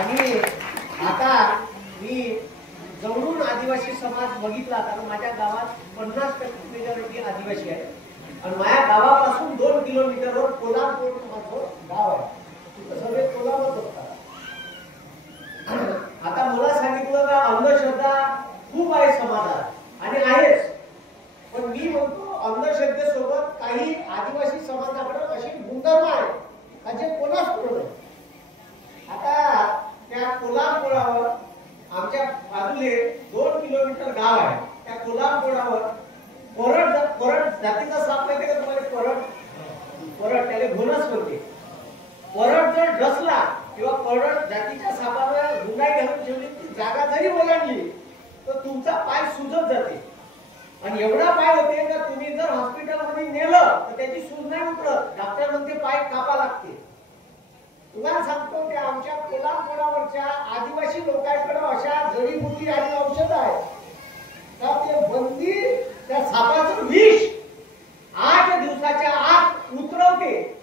आणि आता मी जवळून आदिवासी समाज बघितला, कारण माझ्या गावात 50% मेजॉरिटी आदिवासी आहे आणि माझ्या गावापासून 2 किलोमीटरवर कोल्हापूर माझं गाव आहे. तिथं सगळे कोल्हापूर असतात. आता मला सांगितलं का अंधश्रद्धा खूप आहे समाजात आणि आहेच, पण मी म्हणतो अंधश्रद्धेसोबत काही आदिवासी समाजाकडे अशी गुणधर्म आहे का जे कोणाच पुरवत. आता त्या कोल्हापुरावर आमच्या बाजूले 2 किलोमीटर गाव आहे. त्या कोल्हापुरावर परट जातीचा साप माहिती का तुम्हाला? परट त्याला घोणस म्हणते. परट जर डसला किंवा परट जातीच्या सापाला गुंडाई घालून ठेवली ती जागा जरी ओलांडली तर तुमचा पाय सुजत जाते आणि एवढा पाय होते का तुम्ही जर हॉस्पिटलमध्ये नेलं तर त्याची सूज नाही उतरत. डॉक्टर म्हणते पाय कापा लागते. तुम्हाला सांगतो की आमच्या कोल्हापुरावरच्या आदिवासी लोकांकडे अशा जडीबुटी आणि औषध आहे का ते बंदी त्या सापाचं विष 8 दिवसाच्या आत उतरवते.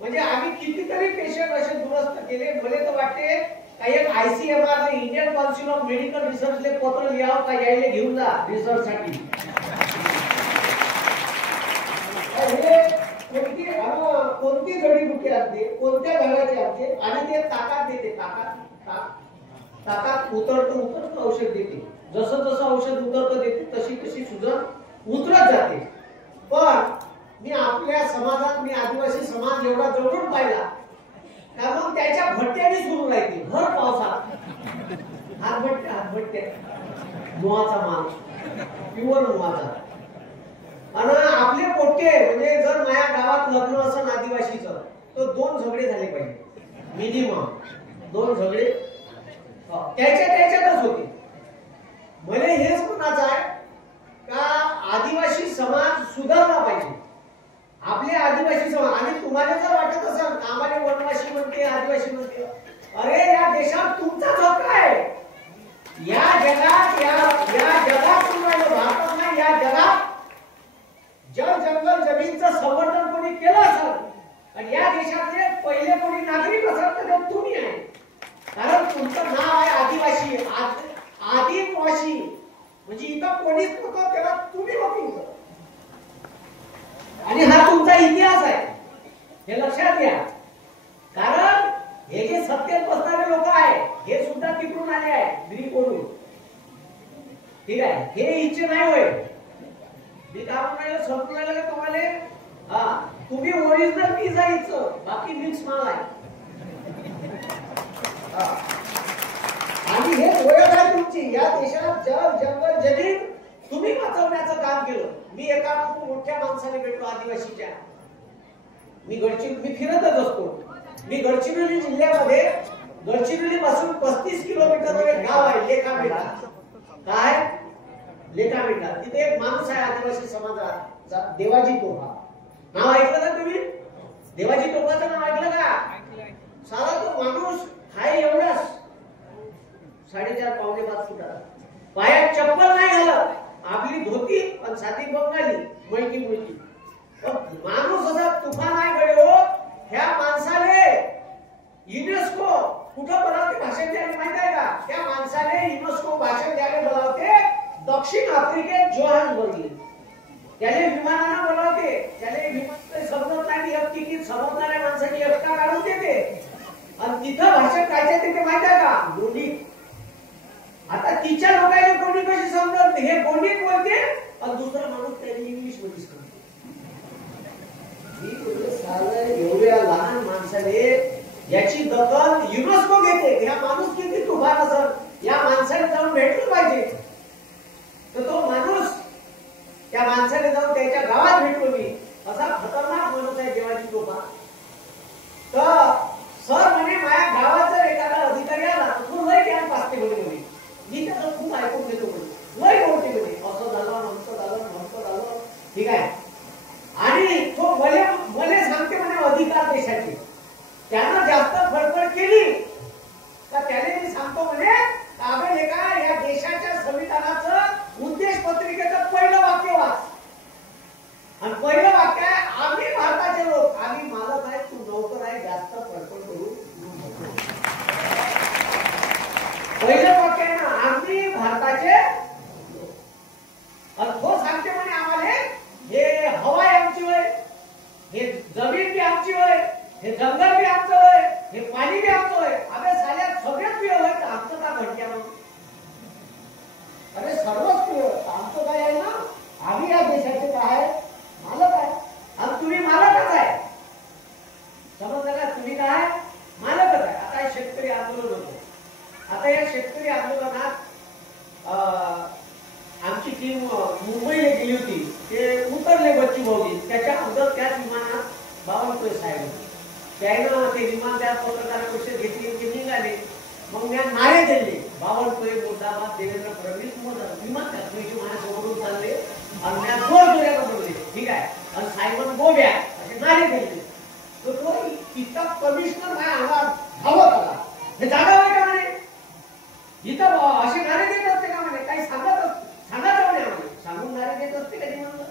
म्हणजे आम्ही कितीतरी पेशंट असे दुरुस्त केले. मला तर वाटते काही एक ICMR Indian council of medical रिसर्चले पत्र लिहावं का यायला घेऊन जा रिसर्च साठी. कोणती जडीबुटी असते, कोणत्या झाडाची असते आणि ते ताकात देते. ताकात उतरत औषध देते. जसं जसं औषध उतरत देते तशी तशी सुजन उतरत जाते. पण मी आपल्या समाजात मी आदिवासी समाज एवढा जवळून पाहिला का मग त्याच्या भट्ट्याने सुरू राहते भर पावसात. हातभट्ट्या मुळाचा माल प्युअर मुळाचा. आणि आपले पोट्टे म्हणजे जर माझ्या गावात लग्न असं आदिवासीचं तर 2 झगडे झाले पाहिजे मिनिमम. 2 झगडे त्याच्यातच होते. मला हेच म्हणायचं आहे का आदिवासी समाज सुधारला पाहिजे. आपले आदिवासी समाज. आणि तुम्हाला जर वाटत असेल आम्हाला वनवासी म्हणते आदिवासी म्हणते, अरे या देशात तुमचाच हक्क आहे. या जगात भारतात नाही, या जगात जल जंगल जमीनचं संवर्धन कोणी केलं असेल आणि या देशातले पहिले कोणी नागरिक असेल तर तुम्ही आहे. कारण तुमचं नाव आहे आदिवासी. आदिवासी म्हणजे इथं कोणीच नव्हतं तेव्हा तुम्ही होती आणि हा तुमचा इतिहास आहे हे लक्षात घ्या. कारण हे जे सत्तेत बसणारे लोक आहे हे सुद्धा तिकडून आले आहे दिल्लीकडून. ठीक आहे, हे इच्छे नाही होय. मी काय म्हणाले समजून राहिलं का तुम्हाला? तुम्ही ओरिजिनल पीस आहे, बाकी मिक्स माल आहे. आणि हे ओळख आहे तुमची. या देशात जल जंगल जमीन तुम्ही वाचवण्याचं काम केलं. मी एका मोठ्या माणसाने भेटलो आदिवासीच्या. मी फिरतच असतो. मी गडचिरोली जिल्ह्यामध्ये गडचिरोली पासून 35 किलोमीटरवर एक गाव आहे लेखामेटा. काय लेखामेटा? तिथे एक माणूस आहे आदिवासी समाजाचा, देवाजी तोफा. नाव ऐकलं का तुम्ही? देवाजी तोफाचं नाव ऐकलं का? सारा तो माणूस हाय एवढाच 4.5 पावणे 5 फुटाचा. पायात चप्पल नाही घालत, आपली धोती आणि साधी बंगाली मुळकी. माणूस असा तुफान आहे गडे हो. ह्या माणसाले युनेस्को कुठं बोलावते भाषण द्यायला माहिती आहे का? त्या माणसाले युनेस्को भाषण द्यायला बोलावते दक्षिण आफ्रिकेत जोहान्सबर्गला. त्याने विमानानं बोलावते. त्याने विमान समजत नाही, एक तिकीट समजणाऱ्या माणसाची एकटा काढून देते आणि तिथं भाषण काय ते माहिती आहे का? गोंडी. आता तिच्या लोकांना गोंडी कशी समजत? हे गोंडी बोलते आणि दुसरा माणूस त्याने इंग्लिश मध्ये सांगते. एवढ्या लहान माणसाने याची दखल युनेस्को घेते. या माणूस किती तुफान असेल, या माणसाने जाऊन भेटलं पाहिजे. तर तो माणूस त्या माणसाने जाऊन त्याच्या गावात भेटलो मी. असा खतरनाक माणूस आहे देवाजी तोफा. तर सर म्हणे माझ्या गावात जर एखादा अधिकारी आला तो लय ज्ञान पासते म्हणे. मी त्याचं खूप ऐकून घेतो म्हणे, लय बोलते म्हणे. असं झालं आमचं झालं. ठीक आहे. आणि तो मला सांगते म्हणे अधिकार देशाचे. त्यानं जास्त फडफड केली तर त्याने मी सांगतो म्हणे आपण एका या देशाच्या संविधानाचं उद्देश पत्रिकेचं पहिलं वाक्य वाच. आणि पहिलं वाक्य आहे, आम्ही भारताचे लोक, आम्ही मालक आहे, तू नौकर आहे, जास्त फडफड करू पहिलं वाक्य आहे ना, आम्ही भारताचे, तो सांगते म्हणे आम्हाला हे हवा आमची होय, हे जमीन बी आमची होय, हे जंगल बी आमचं होय, हे पाणी बी आमचं होय. अबे साल्या सगळ्यात प्रिय होय, आमचं का भटक्या म्हणून? अरे सर्वच प्रिय आमचं काय आहे ना, आम्ही या देशाचे काय मालक आहे, आणि तुम्ही मालकच आहे. समजलं का? तुम्ही काय मालकच आहे. आता हे शेतकरी आंदोलन होतं. आता या शेतकरी आंदोलनात आमची टीम मुंबईला गेली होती. ते उतरले बच्चू भाऊजी, त्याच्या अगोदर त्याच विमानात बावनकुळे साहेब होते. त्यानं ते विमान त्या पत्रकार परिषद घेतली, ते निघाले. मग मी नारे दिले, बावनकुळे मुर्दाबाद, देवेंद्र फडणवीस मुर्दाबाद. विमान टाकण्याची माझ्यासमोरून चालले आणि मी जोर जोरात बोलले, ठीक आहे, आणि सायमन गोब्या असे नारे दिले. तर तो इतका कमिशनर माझ्या अंगात धावत आला. हे जागा आहे का म्हणे, इथं असे नारे देत असते का म्हणे, काही सांगायचं म्हणे आम्हाला, सांगून नारे देत असते कधी म्हणलं.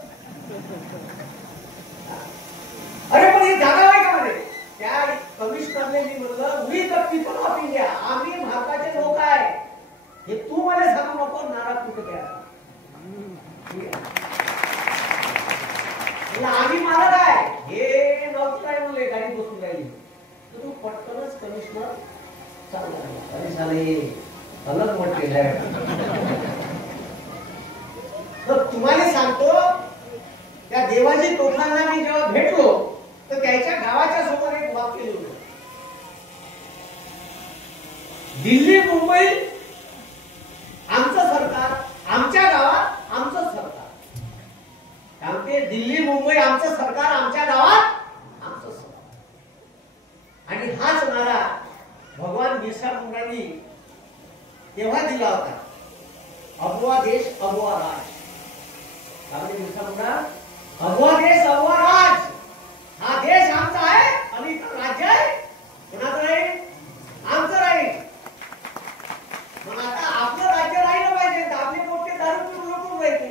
अरे पण ही जागा आहे का म्हणे. त्या कमिशनरने मी म्हणलं, we the people of India, आम्ही भारताचे लोक आहे, हे तू मला सांगू नको. नाराज कुठे काय आम्ही मालक आहे, हे नव्हतं काय म्हणले, गाडी बसून राहिली. तर तू पटकनच कमिशनर चांगला अरे झाले अलग म्हटलेलं आहे. तर तुम्हाला सांगतो, त्या देवाजी तोफांना मी जेव्हा भेटलो तर त्याच्या गावाच्या समोर एक वाक्य लिहिलं, दिल्ली मुंबई आमचं सरकार, आमच्या गावात आमचं सरकार. सांगते, दिल्ली मुंबई आमचं सरकार, आमच्या गावात आमचं सरकार. आणि हाच नारा भगवान बिरसा मुंडांनी तेव्हा दिला होता, अबुआ देश अबुआ राज. त्यामध्ये बिरसा मुंडा, अबुआ देश अबुआ राज, हा देश आमचा आहे आणि इथं राज्य आहे कोणाचं राहील, आमचं राहील. मग आता आपलं राज्य राहिलं पाहिजे तर आपले पोटे दारू पिऊन लुटून राहायचे.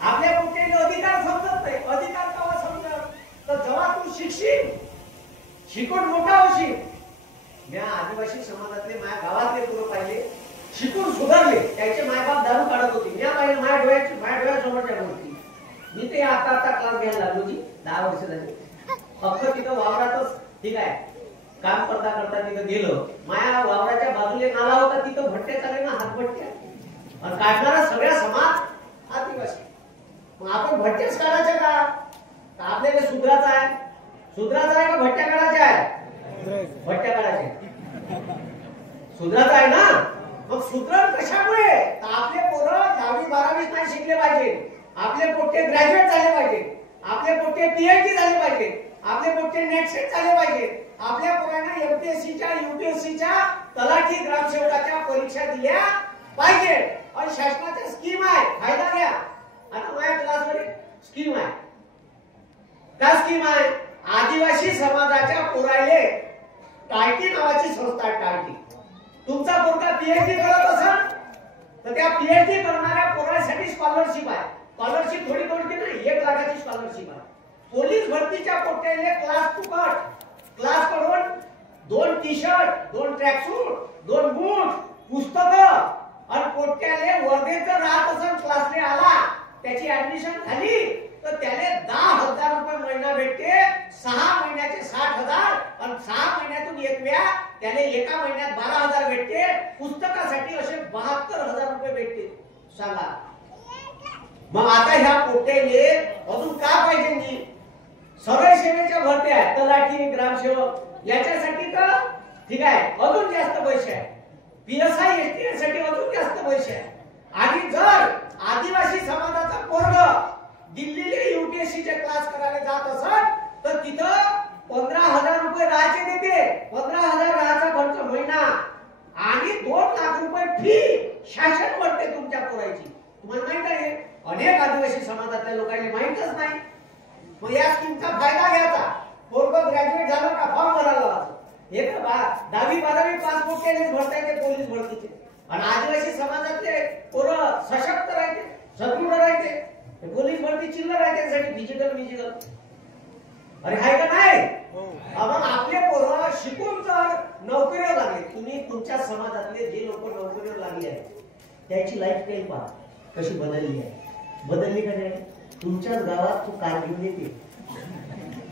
आपल्या पोटे अधिकार समजत नाही. अधिकार केव्हा समजत, तर जेव्हा तू शिकशील, शिकून मोठा होशील. मी आदिवासी समाजातले माझ्या गावातले पोरं पाहिले, शिकून सुधारले, त्याचे मायबाप दारू काढत होते. मी पाहिले माझ्या डोळ्यासमोरच्या गोष्टी. मी ते आता क्लास घ्यायला लागलो जी 10 वर्ष झाली. फक्त तिथं वावरातच, ठीक आहे, काम करता करता तिथं गेलो. माझ्या वावराच्या बाजूला नाला होता, तिथं भट्ट्या चालले ना, हातभट्ट्या, आणि काढणारा सगळ्या समाज आदिवासी. मग आपण भट्ट्याच काढायच्या का? आपल्याला सुधराचा आहे, सुधराचा आहे का भट्ट्या काढायच्या आहे? भट्ट्या काढायच्या, सुधराचा आहे ना. मग सुधरण कशामुळे, तर आपले पोरं 10वी 12वी नाही शिकले पाहिजे, आपले पोट्टे ग्रॅज्युएट झाले पाहिजे, आपले पोट्टे पीएचडी झाले पाहिजे, आपले पोट्टे नेट सेट झाले पाहिजे, आपल्या पोरांना एमपीएससीच्या यूपीएससीच्या तलाठी ग्रामसेवकाच्या परीक्षा दिल्या पाहिजे. आणि शासनाच्या स्कीम आहे, फायदा घ्या. आता माझ्या क्लासमध्ये स्कीम आहे. काय स्कीम आहे? आदिवासी समाजाच्या पोराले टायटी नावाची संस्था आहे. टायटी, तुमचा पोरगा पीएचडी करत असेल तर त्या पीएचडी करणाऱ्या पोरांसाठी स्कॉलरशिप आहे. स्कॉलरशिप थोडी थोडी नाही, 1 लाखाची स्कॉलरशिप आहे. पोलीस भरतीच्या पोट्याले क्लास फुकट, क्लास कडून 2 टी-शर्ट, 2 ट्रॅकसूट, 2 बूट, पुस्तकं. आणि पोट्याले वर्धेचं राहत असेल, क्लासने आला, त्याची ऍडमिशन झाली तर त्याने 10,000 रुपये महिना भेटते. 6 महिन्याचे 60,000 आणि 6 महिन्यातून एक वेळा त्याने एका महिन्यात 12,000 भेटते. पुस्तकासाठी असे 72,000 रुपये भेटते. सांगा मग आता ह्या पोट्याले अजून का पाहिजे? मी सरळ सेवेच्या भरत्या आहेत, तलाठी ग्रामसेवक याच्यासाठी तर ठीक आहे, अजून जास्त पैसे आहे. पीएसआय एसटी साठी अजून जास्त पैसे आहे. आणि जर आदिवासी समाजाचा पोरग दिल्लीला यूपीएससीचे क्लास करायला जात असत तर तिथं 15,000 रुपये राहायचे देते, 15,000 राहायचा खर्च महिना, आणि 2 लाख रुपये फी शासन भरते तुमच्या पोराची. तुम्हाला माहित आहे, अनेक आदिवासी समाजातल्या लोकांनी माहितच नाही. मग या स्कीमचा फायदा घ्यायचा. पोरग ग्रॅज्युएट झालं का फॉर्म भरायला लावायचं. हे तर 10वी 12वी पासपोर्ट केलेच भरता येते पोलीस भरतीचे. आणि आदिवासी समाजातले पोरं सशक्त राहते, सदृढ राहते. पोलीस भरती चिल्लर आहे, त्यासाठी फिजिकल. अरे हाय का नाही? मग आपले पोरं शिकून जर नोकरीला लागले, तुम्ही तुमच्या समाजातले जे लोक नोकरीवर लागले आहेत त्याची लाईफस्टाईल पहा कशी बदलली आहे. बदलली का नाही? तुमच्याच गावात तू कार घेऊन येते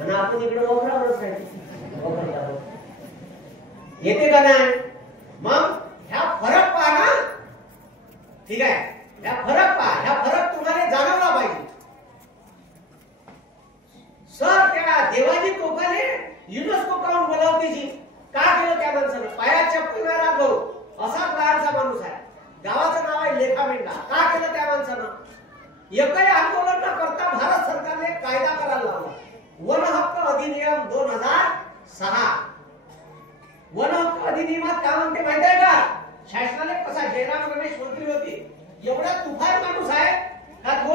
आणि आपण इकडे वखरावरच राहतो. येते का नाही? मग ह्या फरक पहा ना. ठीक आहे, ह्या फरक पहा. ह्या फरक तुम्हाला जाणवला पाहिजे. सर त्या देवाजी कोकाने युनेस्को काऊन बोलावतीची का केलं त्या माणसानं? पायात चप्पल नाही राखलो असा पायाचा माणूस आहे. गावाचं नाव आहे लेखा मेंढा. का केलं त्या माणसानं? एकही आंदोलन न करता भारत सरकारने कायदा करायला लावला. वन हक्क अधिनियम 2006. वन हक्क अधिनियमात काय म्हणते माहिती आहे का? शासनाने कसा जयराम रमेश मंत्री होते एवढा तुफान माणूस आहे का तो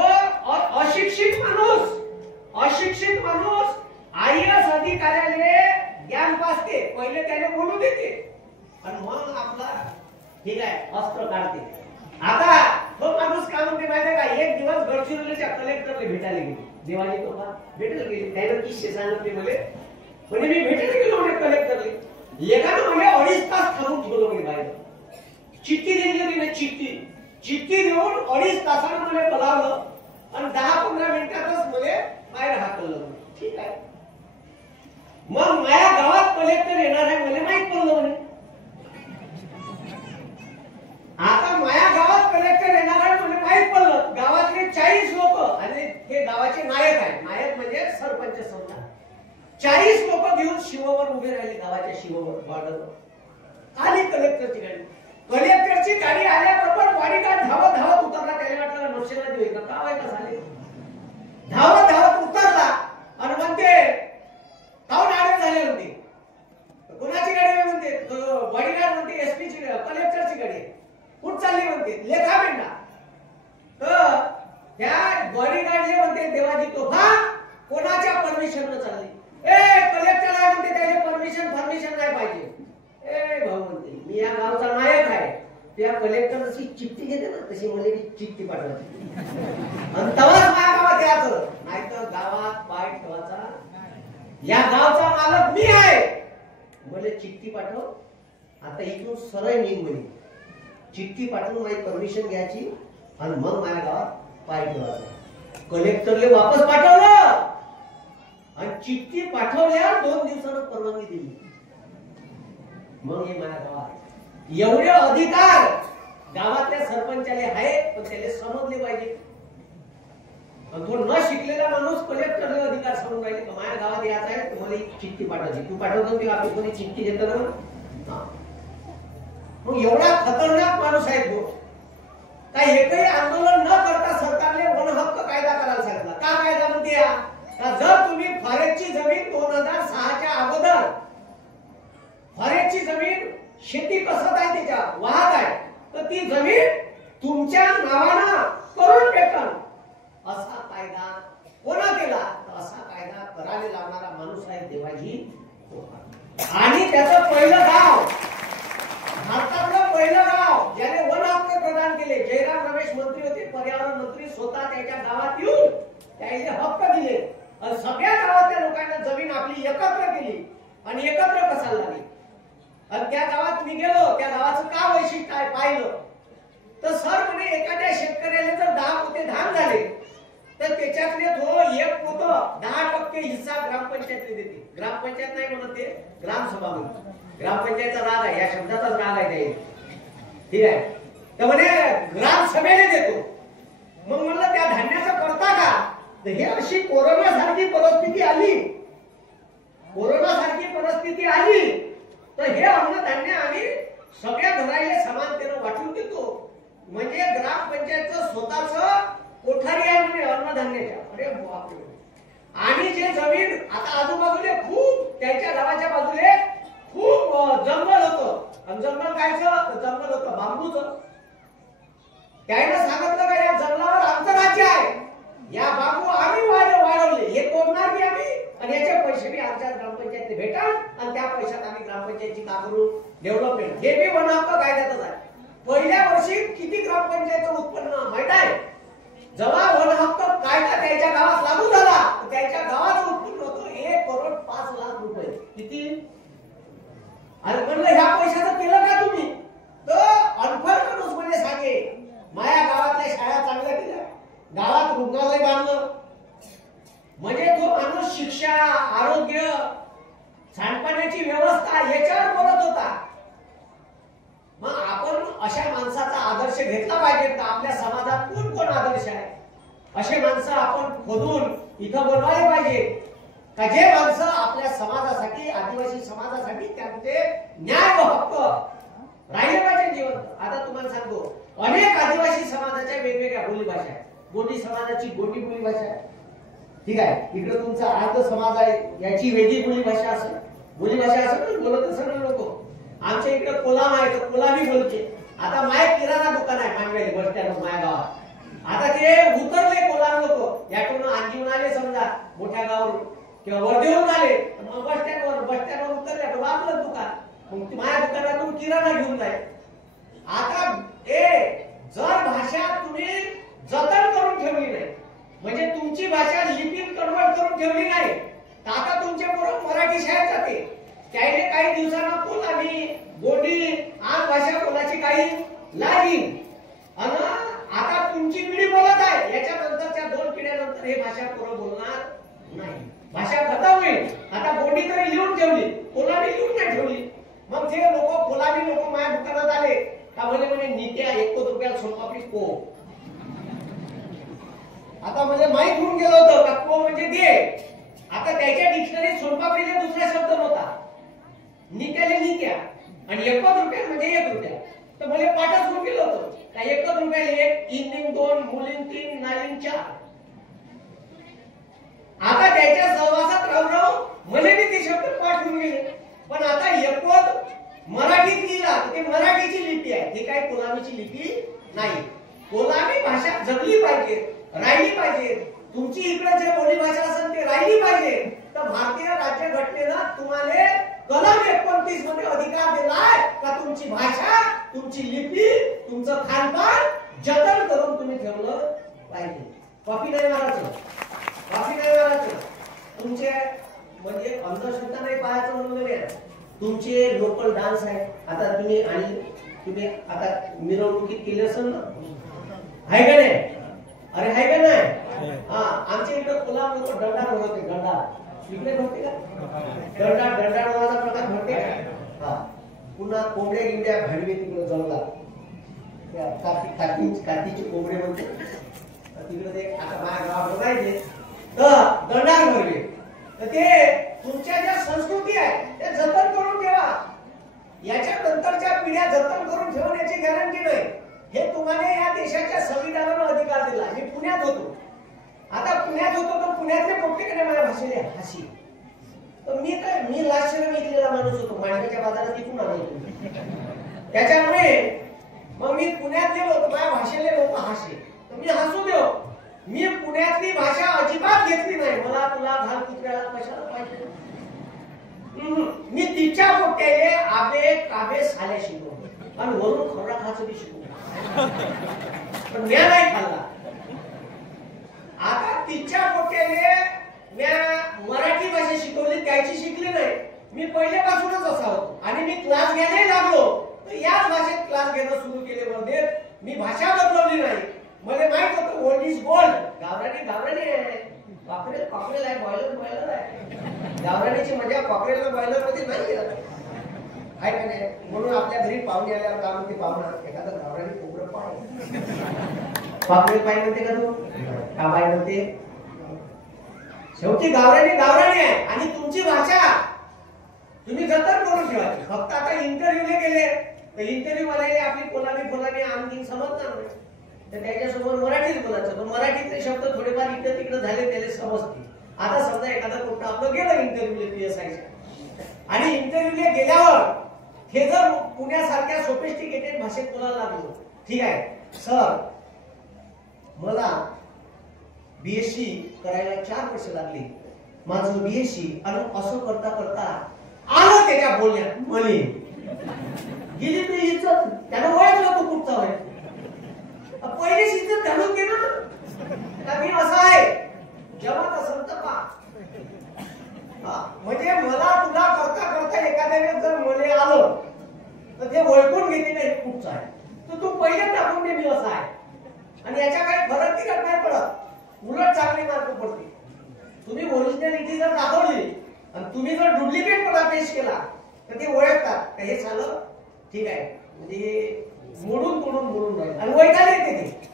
अशिक्षित माणूस IAS अधिकाऱ्याने ज्ञान पासते. पहिले त्याने बोलू देते आणि मग आपला ठीक आहे अस्त्र काढते. आता तो माणूस काय म्हणते माहिती का? एक दिवस गडचिरोलीच्या कलेक्टरला भेटायला गेले. देवाजी कोका भेटायला गेले. त्याने किस्से सांगितले म्हणजे मी भेटायला गेलो म्हणजे कलेक्टरले. लेखानं म्हणजे 2.5 तास थांबून ठेवलं म्हणजे बाहेर. चिठ्ठी दिली होती ना, चिठ्ठी देऊन 2.5 तासानं मला बोलावलं आणि 10-15 मिनिटातच मला बाहेर हाकललं. ठीक आहे. मग माझ्या गावात कलेक्टर येणार आहे मला माहित पडलं म्हणे. आता माझ्या गावात कलेक्टर येणार आहे मला माहित पडलं. गावातले 40 लोक आणि हे गावाचे नायक आहे. नायक म्हणजे सरपंच समजा. 40 लोक घेऊन शिववर उभे राहिले. गावाच्या शिववर बॉर्डरवर आली कलेक्टरची गाडी. कलेक्टरची गाडी आल्याबरोबर बॉडीगार्ड धावत उतरला. त्याला वाटलं नक्षलवादी होईल का काय का झाले. धावत उतरला आणि म्हणते काऊन अडक झाले म्हणते. कोणाची गाडी म्हणते? बॉडीगार्ड म्हणते SP ची कलेक्टरची गाडी. कुठं चालली म्हणते? लेखा मेंढा. तर त्या बॉडीगार्डले म्हणते देवाजी तोफा कोणाच्या परमिशननं चालली? कलेक्टर आहे म्हणते त्याचे परमिशन नाही पाहिजे. भाऊ म्हणते मी या गावचा नायक आहे. त्या कलेक्टर जशी चिठ्ठी घेते ना तशी मला चिठ्ठी पाठवायची आणि तवाच माझ्या गावात यायचं. नाही तर गावात पाय ठेवायचा. या गावचा मालक मी आहे. मला चिठ्ठी पाठव. आता इथून सरळ निघ म्हणे. चिठ्ठी पाठवून माझी परमिशन घ्यायची आणि मग माझ्या गावात पाय ठेवायचा. कलेक्टरले वापस पाठवलं आणि चिठ्ठी पाठवल्या 2 दिवसानं परवानगी दिली. मग हे माझ्या गावात एवढे अधिकार गावातल्या सरपंचाले आहेत पण त्याला समजले पाहिजे. तो न शिकलेला माणूस कलेक्टरला अधिकार समजून राहिले की माझ्या गावात यायचं आहे तुम्हाला चिठ्ठी पाठवायची. तू पाठवतो की आपली कोणी चिठ्ठी देतं ना. मग एवढा खतरनाक माणूस आहे तो. काय एकही आंदोलन न करता सरकारने वन हक्क कायदा करायला सांगितला. का कायदा म्हणते का जर तुम्ही फॉरेस्टची जमीन 2006च्या अगोदर फॉरेस्टची जमीन शेती कसत आहे त्याच्या वाहत आहे तर ती जमीन तुमच्या नावानं करून भेटल असा कायदा कोणा केला? असा कायदा करायला लावणारा माणूस आहे देवाजी कोका. आणि त्याचं पहिलं गाव भारतातलं पहिलं गाव ज्याने वन हक्क प्रदान केले. जयराम रमेश मंत्री होते, पर्यावरण मंत्री. स्वतः त्याच्या गावात येऊन त्याने हक्क दिले आणि सगळ्या गावातल्या लोकांना जमीन आपली एकत्र केली आणि एकत्र कसायला लागली. आणि त्या गावात मी गेलो. त्या गावाचं का वैशिष्ट्य आहे पाहिलं तर सर म्हणे एखाद्या शेतकऱ्याला जर 10 पोते धान झाले तर त्याच्यातले तो एक पोत 10% हिस्सा ग्रामपंचायतने देते. ग्रामपंचायत नाही म्हणत ते ग्रामसभा म्हणते. ग्रामपंचायतचा राग आहे. या शब्दाचाच राग आहे त्या. ठीक आहे. तर म्हणे ग्रामसभेने देतो. मग म्हणलं त्या धान्याचं करता का? तर हे अशी कोरोना सारखी परिस्थिती आली तर हे अन्नधान्य आम्ही सगळ्या घराला समानतेने वाटून देतो. म्हणजे ग्रामपंचायतचं स्वतःच कोठारी आहे म्हणजे अन्नधान्याच्या. अरे बापरे. आणि जे जमीन आता आजूबाजूला खूप त्याच्या गावाच्या बाजूला खूप जंगल होतं आणि जंगल कायचं? जंगल होतं बांबूचं. त्याने सांगितलं का या जंगलावर आमचं राज्य आहे. या बांबू आम्ही वाढवले. हे तोडणार की आम्ही आणि याचे पैसे बी आमच्या ग्रामपंचायतने भेटल आणि त्या पैशात आम्ही ग्रामपंचायतची काम करू डेव्हलपमेंट. हे बी वन हक्क कायद्यातच आहे. पहिल्या वर्षी किती ग्रामपंचायतचं उत्पन्न माहित आहे? जेव्हा वन हक्क कायदा त्याच्या गावात लागू झाला त्याच्या गावाचं उत्पन्न होतं 1,05,00,000 रुपये. किती? अरे म्हणलं ह्या पैशाचं केलं का तुम्ही? आदर्श घेतला पाहिजे तर आपल्या समाजात कोण कोण आदर्श आहे असे माणसं आपण खोदून इथं बोलवायला पाहिजे का जे माणसं आपल्या समाजासाठी आदिवासी समाजासाठी त्यांचे न्याय व हक्क राहिले पाहिजे जिवंत। आता तुम्हाला सांगतो अनेक आदिवासी समाजाच्या वेगवेगळ्या बोलीभाषा आहेत। गोंडी समाजाची गोंडी बोलीभाषा आहे, ठीक आहे। इकडे तुमचा आर्ध समाज आहे याची वेगळी बोलीभाषा असेल, बोलीभाषा असेल बोलत असेल लोक। आमच्या इकडे कोलाम आहे तर कोलामी बोलते। आता माय किराणा दुकान आहे मानवेली बस स्टँड माया गावात। आता ते उतरले कोलाम लोक यातून आणखीन आले समजा मोठ्या गावावरून किंवा वर्धेहून आले मग बस स्टँडवर उतरले तर वापरलं दुकान, मग माझ्या दुकानातून किराणा घेऊन जाईल। आता जर भाषा तुम्ही जतन करून ठेवली नाही म्हणजे तुमची भाषा लिपीत कन्वर्ट करून ठेवली नाही तर आता तुमचे पोरं मराठी शाळेत जाते त्याने काही दिवसांना कोलामी गोंडी आज भाषा बोलायची काही लागेल आणि आता तुमची पिढी बोलत आहे याच्यानंतरच्या 2 पिढ्यानंतर हे भाषा पोरं बोलणार नाही, भाषा खतम होईल। आता गोंडी तरी लिहून ठेवली कोलामी लिहून नाही ठेवली, मग ते लोक कोलामी लोक माझ्या दुकानात आले का म्हणे नित्या 1 रुपयाला सोनपापडी को। आता म्हणजे माहीत होऊन गेलं होतं का को म्हणजे दे। आता त्याच्या डिक्शनरीत सोनपापडीचा दुसरा शब्द नव्हता, नित्याले नित्या आणि 1 रुपया म्हणजे 1 रुपया। तर मला पाठच होऊन गेलं होतं का 1 रुपयाला 1 इनिंग 2 मुलीं 3 नालिंग 4। आता त्याच्या सहवासात राहून मला बी ते शब्द पाठ होऊन गेले, पण आता एकवट मराठीत लिहिला ते मराठीची लिपी आहे, ती काही कोलामीची लिपी नाही। कोलामी भाषा जगली पाहिजे, राहिली पाहिजे। तुमची इकडे जे बोली भाषा असेल ते राहिली पाहिजे। तर भारतीय राज्यघटनेनं तुम्हाला कलम 29 मध्ये अधिकार दिलाय का तुमची भाषा, तुमची लिपी, तुमचं खानपान जतन करून तुम्ही ठेवलं पाहिजे। कॉपी नाही मारायचं, कॉपी नाही मारायचं। तुमचे म्हणजे अंधश्रद्धा नाही पाहायचं म्हणून नाही, तुमचे लोकल डान्स आहे। आता तुम्ही आता मिरवणुकीत केली असेल ना, आहे का नाही? अरे आहे का नाही? हा, आमच्या इकडे कोलाम लोक दंडार होते, दंडार इकडे होते का? दंडार नावाचा प्रकार भरते का? हा, पुन्हा कोंबड्या गिंड्या भाडवे तिकडे जंगलात कातीचे कोंबडे म्हणते तिकडे ते आता माझ्या गावात बघायचे तर दंडार भरवे। तर ते तुमच्या ज्या संस्कृती आहे ते जतन करून ठेवा, याच्या नंतरच्या पिढ्या जतन करून ठेवण्याची गॅरंटी नाही। हे तुम्हाला या देशाच्या संविधानाने अधिकार दिला। मी पुण्यात होतो, आता पुण्यात होतो तर पुण्यातले प्रत्येकाने माझ्या भाषेला हसी, तर मी लाश्चर्य इथलेला माणूस होतो, माणसाच्या बाजारात तिथून आलो होतो। त्याच्यामुळे मग मी पुण्यात गेलो तर माझ्या भाषेला लोक हसे, तर मी हसू देव, मी पुण्यातली भाषा अजिबात घेतली नाही। मला तुला घाल कुत्र्याला कशाला पाहिजे, मी तिच्या पोट्याले आबे काबे साले शिकवले आणि वरून खबरा खायचं बी शिकवलं, पण म्या नाही खाल्ला। आता तिच्या पोट्याले म्या मराठी भाषा शिकवली, त्याची शिकली नाही। मी पहिल्यापासूनच असा होतो आणि मी क्लास घ्यायला लागलो तर याच भाषेत क्लास घेणं सुरू केले मध्ये मी भाषा बदलवली नाही। मला माहित होतं ओल्ड इज गोल्ड, गावरानी आहे, कॉकरेल आहे, बॉयलर आहे। गावरानीची मजा कॉकरेल बॉयलर मध्ये नाही आहे का नाही? म्हणून आपल्या घरी पाहुणे आल्यावर काम ते पाहुणा एखादा गावरानी कोंबडं पाहिजे, कॉकरेल पाहिजे म्हणते का तू का पाहिजे म्हणते? शेवटी गावरानी आहे आणि तुमची भाषा तुम्ही जतन करून ठेवायची। फक्त आता इंटरव्ह्यूला गेले तर इंटरव्ह्यू वाल्याने आपली कोलामी आणखी समजणार नाही, तर त्याच्यासमोर मराठीत बोलायचं, पण मराठीतले शब्द थोडेफार इकडे तिकडे झाले त्याला समजते। आता समजा एखादा कोणता आपलं गेलं इंटरव्ह्यूला PSIच्या आणि इंटरव्ह्यूला गेल्यावर हे जर पुण्यासारख्या सोफिस्टिकेटेड भाषेत बोलायला लागलो, ठीक आहे सर मला BSc करायला 4 वर्ष लागली, माझं BSc आणि असं करता करता आलं त्याच्या बोलण्यात म्हणे गेली ती इज्जत, त्यानं ओळखलं तो कुठचा होय, पहिलीच इज्जत घालून घे ना, मी असा आहे जेव्हा तसं पा म्हणजे मला तुला करता करता एखाद्या वेळेस जर मले आलं तर ते ओळखून घेते नाही कुठचा आहे, तर तू पहिले टाकून दे मी असा आहे, आणि याच्या काही फरक तिकट नाही पडत, उलट चांगले मार्क पडते। तुम्ही ओरिजिनॅलिटी जर दाखवली आणि तुम्ही जर डुप्लिकेट मला पेश केला तर ते ओळखतात हे झालं ठीक आहे, म्हणजे मोडून मोडून राहील आणि वैताग येते ते.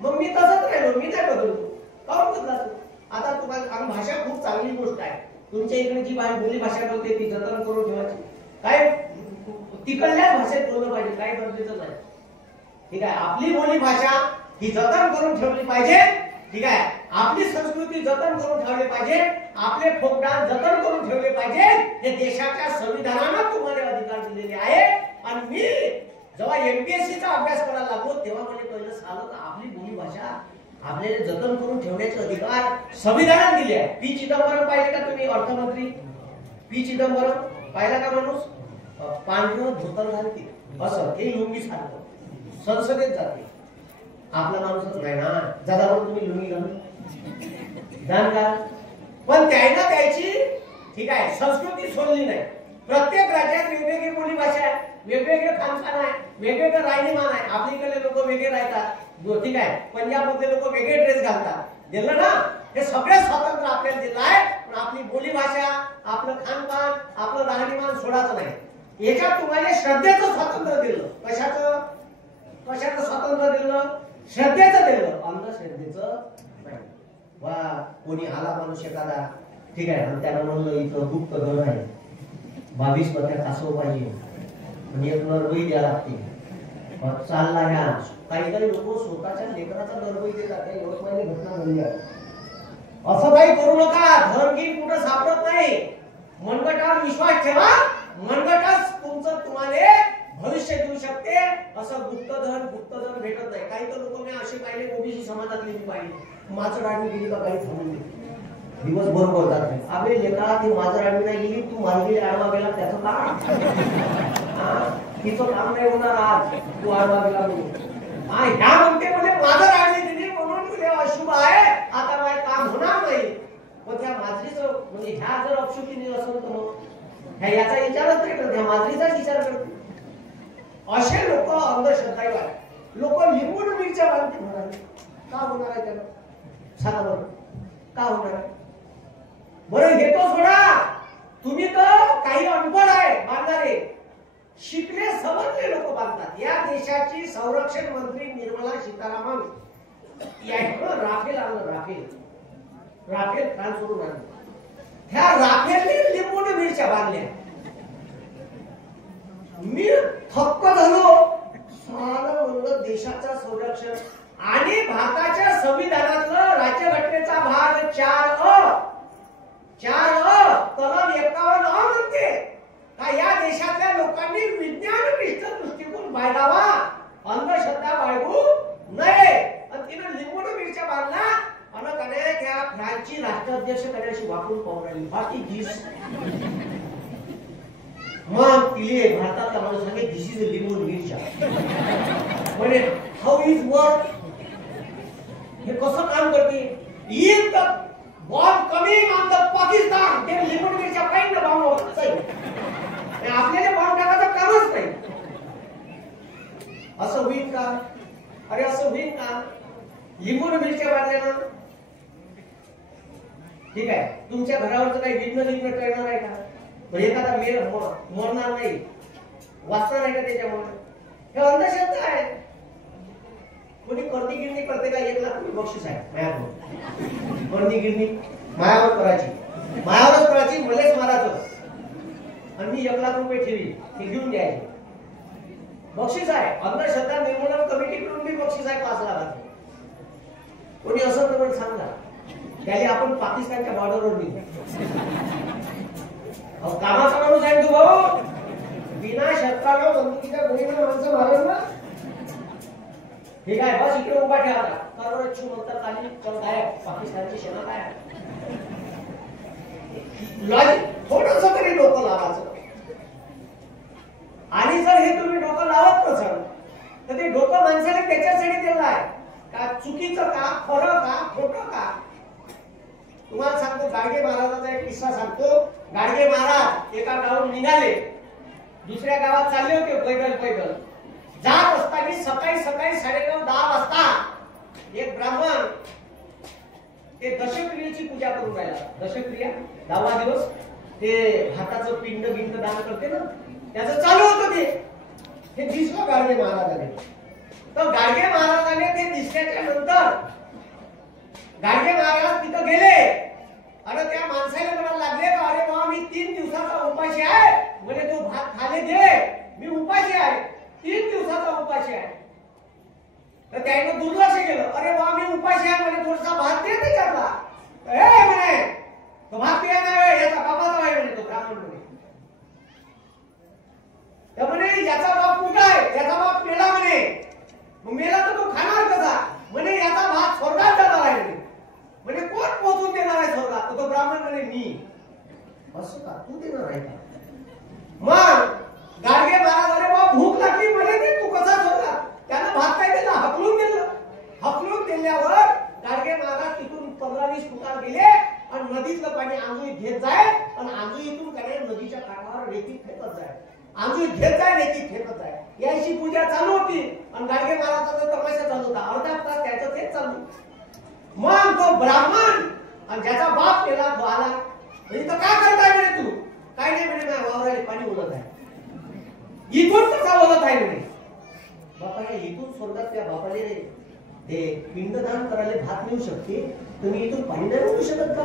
मग मी तसंच राहिलो, मी नाही बदलतो. काऊन बदला तू? आता तुम्हाला कारण भाषा खूप चांगली गोष्ट आहे. तुमच्या इकडे जी बोली भाषा बोलते ती जतन करून ठेवायची. काय तिकडल्या भाषेत बोललं पाहिजे, काही गरजेचं नाही. ठीक आहे, आपली बोली भाषा ही जतन करून ठेवली पाहिजे. ठीक आहे, आपली संस्कृती जतन करून ठेवली पाहिजे, आपले फोक डान्स जतन करून ठेवले पाहिजे. हे देशाच्या संविधानानं तुम्हाला अधिकार दिलेले आहे. आणि मी जेव्हा एमपीएससीचा अभ्यास करायला लागलो तेव्हा मला पहिलं झालं का आपली बोली भाषा आपल्याला जतन करून ठेवण्याचे अधिकार संविधानात दिले आहे. पी चिदंबरम पाहिले का तुम्ही? अर्थमंत्री पी चिदंबरम पाहिला का माणूस? पांढरं धोतर घालते असं, हे लुंगी सारखं संसदेत जाते. आपला माणूसच नाही ना, जगावर तुम्ही लुंगी घालून जाण का? पण त्याला त्याची ठीक आहे संस्कृती सोडली नाही. प्रत्येक राज्यात वेगवेगळी बोली भाषा आहे, वेगवेगळे खानपान आहे, वेगवेगळं राहणीमान आहे. आपल्याकडे लोक वेगळे राहतात, ठीक आहे, पंजाब मधले लोक वेगळे ड्रेस घालतात. दिलं ना, हे सगळे स्वातंत्र्य आपल्याला दिलं आहे. पण आपली बोली भाषा, आपलं खानपान, आपलं राहणीमान सोडायचं नाही. याच्यात तुम्हाला श्रद्धेचं स्वातंत्र्य दिलं. कशाचं स्वातंत्र्य दिलं? श्रद्धेचं दिलं, अंधश्रद्धेचं नाही. वा कोणी आला माणूस एखादा, ठीक आहे, आणि त्याला म्हणलं इथं गुप्त घर आहे, 22 पत्या कासव पाहिजे, पण एक नरबळी द्या लागते, चालला ह्या. काही लोक स्वतःच्या लेकराचा नरबळी देतात. यवतमाळी घटना घडली आहे. असं काही करू नका. धन घेऊन कुठं सापडत नाही. मनगटावर विश्वास ठेवा, मनगटच तुमचं तुम्हाला भविष्य देऊ शकते. असं गुप्तधन भेटत नाही. काही तर लोक मी असे पाहिले, ओबीसी समाजातले मी पाहिले, माझं राणी गेली का काही थांबली दिवसभर बोलतात. अबे लेका ती माझं राणी नाही गेली, तू माझी आडवा गेला त्याचं काम, तिचं काम नाही होणार आज, तू आडवा गेला म्हणून. ह्या म्हणते म्हणजे माझं राणी गेली म्हणून तुला अशुभ आहे, आता माझे काम होणार नाही. पण त्या माजरीचं म्हणजे ह्या जर अपशुकीने असेल तर मग ह्या याचा विचारच नाही करत, ह्या माजरीचाच विचार करते. असे लोक अंधश्रद्धाळू आहेत. लोक लिंबून मिरच्या बांधते म्हणाले. का होणार आहे त्याला? सांगा बरं, का होणार आहे? बरं हे तो सोडा, तुम्ही तर काही अनपढ आहे बांधणारे, शिकले समजले लोक बांधतात. या देशाची संरक्षण मंत्री निर्मला सीतारामन यानं राफेल आणलं, राफेल फ्रान्सवरून आणलं. ह्या राफेलने लिंबून मिरच्या बांधल्या. मी थक्क झालो. सारं म्हणलं देशाचं संरक्षण आणि भारताच्या संविधानातलं राज्यघटनेचा भाग 4 कलम 51 म्हणते का या देशातल्या लोकांनी विज्ञाननिष्ठ दृष्टिकोन बाळगावा, अंधश्रद्धा बाळगू नये. आणि तिने लिंबून मिरच्या बांधला आणि कने त्या फ्रान्सची राष्ट्राध्यक्ष कण्याशी वापरून पाहून राहिली. बाकी दिस मग तिले भारतातला माणूस सांगे दिस इज लिंबून मिरच्या. म्हणजे हाऊ इज वर्क, हे कसं काम करते? In the bomb coming on the Pakistan, ते लिंबून मिरच्या काही ना बॉम्ब होत नाही. आपल्याला बॉम्ब टाकायचं कामच नाही. असं होईल का? अरे असं होईल का? लिंबून मिरच्या बांधल्यानं ठीक आहे, तुमच्या घरावरचं काही विघ्न टळणार आहे का? एखादा मेळ मरणार नाही, वाचणार नाही का त्याच्यामुळे? हे अंधश्रद्धा आहे. कोणी कर्दी गिरणी करते का? 1 लाख बक्षीस आहे मायावर. कर्दी गिरणी मायावर मायावरच करायची, मलेच मारायचं आणि मी 1 लाख रुपये ठेवी, ते घेऊन द्यायचे. बक्षीस आहे. अंधश्रद्धा निर्मूलन कमिटीकडून मी बक्षीस आहे 5 लाखाचं. कोणी असं तर पण सांगा, त्याला आपण पाकिस्तानच्या बॉर्डरवर निघू. कामाचा माणूस आहे तू भाऊ, बिना शस्त्राला बंदुकीच्या गोळीनं माणसं मारल ना. ठीक आहे, बस इकडे उभा ठेवा. करवरच्छू म्हणतात आली चल गायब, पाकिस्तानची सेना गायब. लॉजिक थोडंसं तरी डोकं लावायचं. आणि जर हे तुम्ही डोकं लावत नसाल तर ते डोकं माणसाने त्याच्यासाठी दिलं आहे का चुकीचं का, खरं का, खोटं का? तुम्हाला सांगतो, गाडगे महाराजाचा एक किस्सा सांगतो. गाडगे महाराज एका गावात निघाले, दुसऱ्या गावात चालले होते पैदल. जात असताना सकाळी 9:30-10 वाजता एक ब्राह्मण ते दशक्रियेची पूजा करून राहिला. दशक्रिया 10वा दिवस ते हाताचं पिंड दान करते ना, त्याचं चालू होतं ते. हे दिसलं गाडगे महाराजाने. तर गाडगे महाराजाने ते दिसल्याच्या नंतर गाडगे महाराज तिथं गेले आणि त्या माणसाला म्हणायला लागले का अरे बाबा मी 3 दिवसाचा उपाशी आहे, म्हणजे तो भात खाले दे, मी उपाशी आहे, 3 दिवसाचा उपाशी आहे. तर त्याने दुर्लक्ष केलं. अरे बाबा मी उपाशी आहे म्हणजे थोडासा भात दे त्याच्यातला. ए म्हणे तो भात पिया नाही याचा बापाचा आहे म्हणे, तो ब्राह्मण म्हणे. तर म्हणे याचा बाप कुठं आहे, याचा बाप मेला म्हणे. मग मेला तर तो खाणार कसा, म्हणे याचा भात स्वर्गात जाणार आहे म्हणे. कोण पोहोचून देणार आहे स्वर्गात, तो ब्राह्मण म्हणे मी. असं का तू देणार आहे का. मग गाडगे महाराज अरे बाबा भूक लागली म्हणे ते तू कसा स्वर्गात. त्यानं भात काय दिला, हकलून दिलं. हकलून दिल्यावर गाडगे महाराज तिथून 15-20 फुटावर गेले आणि नदीतलं पाणी आंघोळीत घेत जाय आणि आंघोळीतून काय नदीच्या काठावर रेतीत फेकत जाय. आंघोळीत घेत जाय रेतीत फेकत जाय. याची पूजा चालू होती आणि गाडगे महाराजाचा तमाशा चालू होता. अर्धा तास त्याचं तेच चालू. मग तो ब्राह्मण आणि ज्याचा बाप केला तो आला. म्हणजे तर काय करताय म्हणे तू. काय नाही म्हणे ना वावराला पाणी ओलत आहे. इथून कसा ओलत आहे म्हणे. बापा इथून स्वर्गात त्या बापाले ते पिंडदान करायला भात नेऊ शकते, तुम्ही इथून पाणी नाही मिळू शकत का.